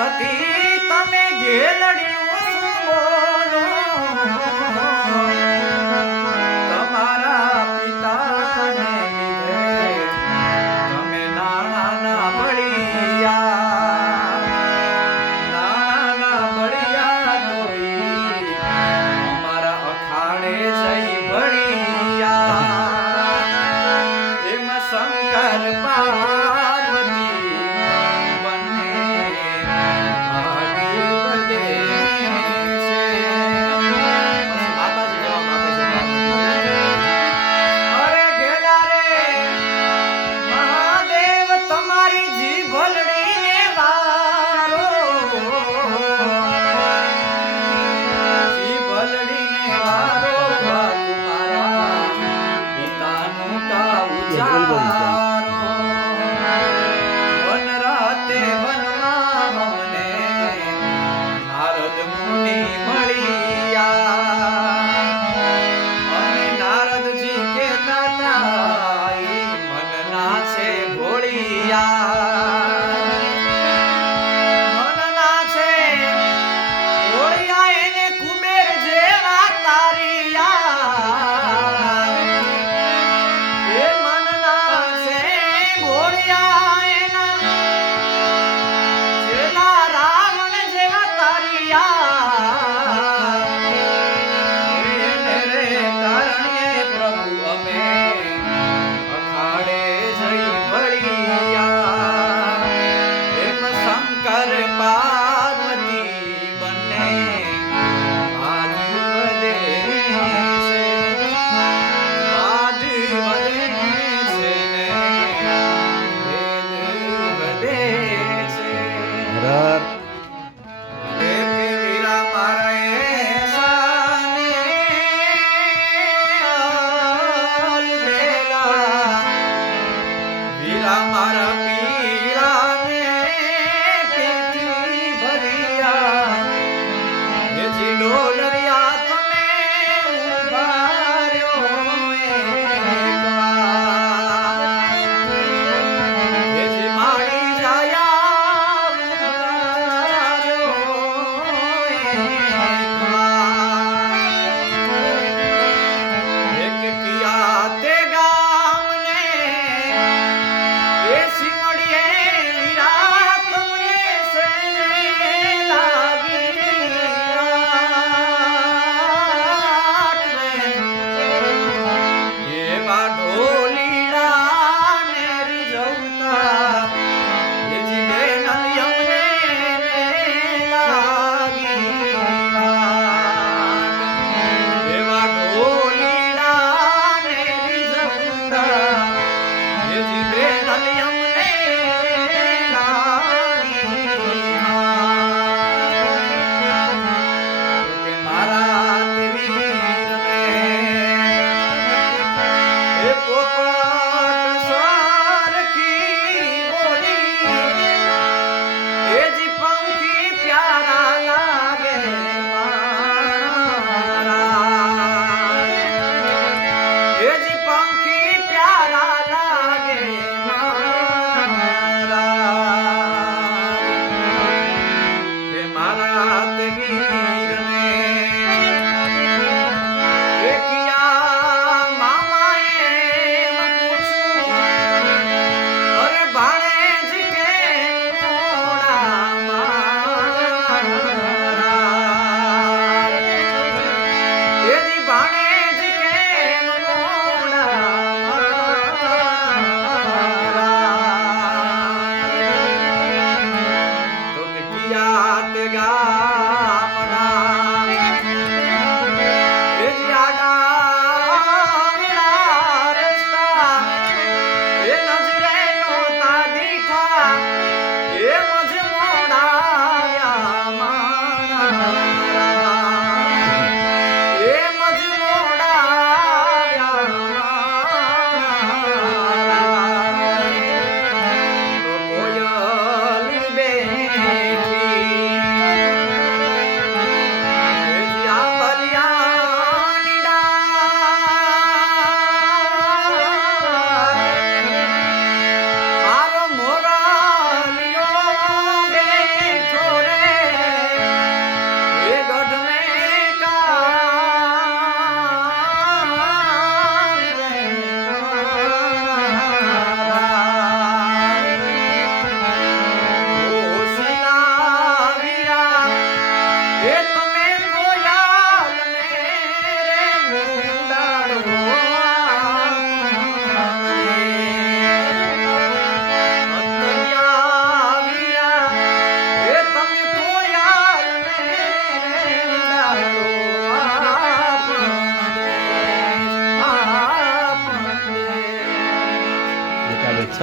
તમે ઘેલડ્યું બોલો તમારા પિતાને લીધે તમે નાણાના બળિયા તોઈ અમારા અખાડે જઈ ભળિયા એમ શંકર પાર્વતી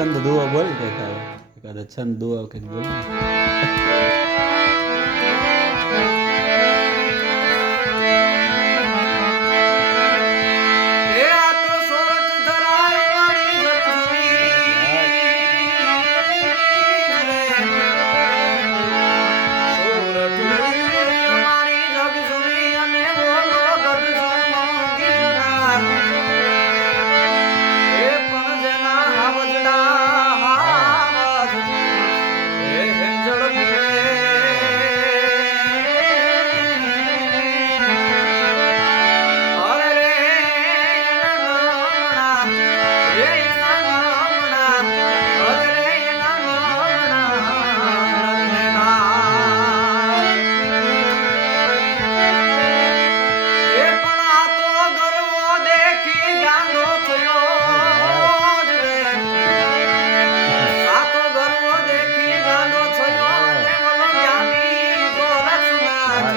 છંદ દુઓ બોલ કે એકાદો છંદ દુઓ કંઈક બોલ એ આ તો સોરઠ ધરાય મારી જગજુની રે. સોરઠ મારી જગજુની અને બોલો ગઢજનો ગિરનાર. એ પણ જેના હાવજડા હાવજ એ હેંજળ પીવે. અરે રે નામણા રે નામણા અરે રે નામણા એ પણ આ તો ગરવો દેખી ગાંડો થયો રે. આ તો ગરવો દેખી ગાંડો થયો ને મનો જ્ઞાની ગોરખનાથ.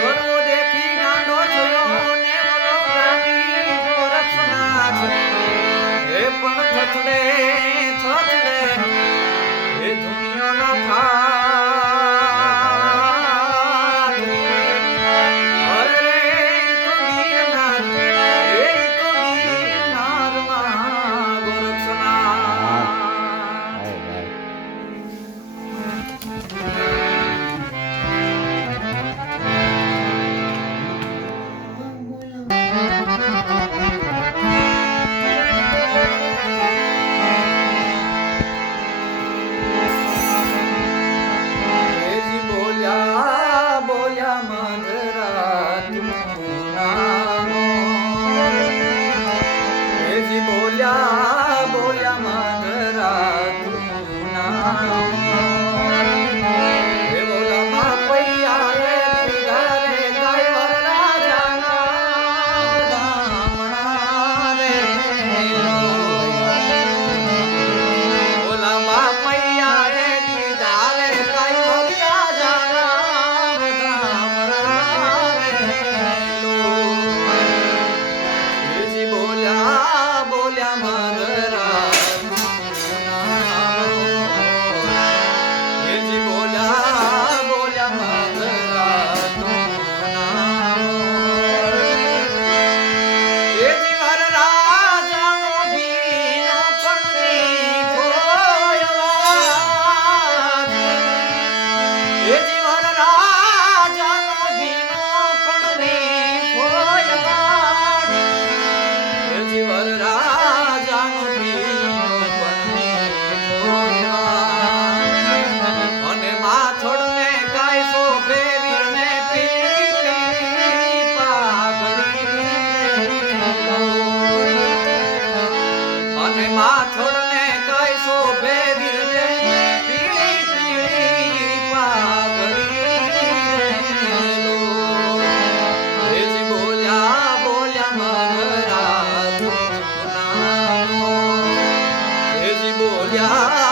ગરવો દેખી ગાંડો થયો ને મનો જ્ઞાની ગોરખનાથ. એ પણ થથડે થથડે એ દુનિયાના થાક. અરે રે તો ગિરનાર એ તો ગિરનારમાં ગોરખનાથ. એજી બોલ્યા બોલ્યા મધરા તું નામો. એજી બોલ્યા બોલ્યા મધરા તું નામો. એ બોલામાં પૈયા રે દીધા રે કાંઈ વરરાજાના દામણા રે. બોલામાં પૈયા રે દીધા રે કાંઈ વરરાજાના દામણા રે. એજી બોલ્યા બોલ્યા મધરા તું નામો. એજી બોલ્યા બોલ્યા મધરા તું નામો. એજી વરરાજાનો ભીનો પણ મીઠો અવાજ. એજી વરરાજાનો ભીનો પણ મીઠો અવાજ. એજી વરરાજાનો ભીનો પણ મીઠો અવાજ. અને માથડને કાંઈ શોભે વીરને પીળી પીળી પાઘડી. અને માથડને કાંઈ શોભે વીરને પીળી પીળી પાઘડી. એજી બોલ્યા બોલ્યા મધરા તું નામો. એજી બોલ્યા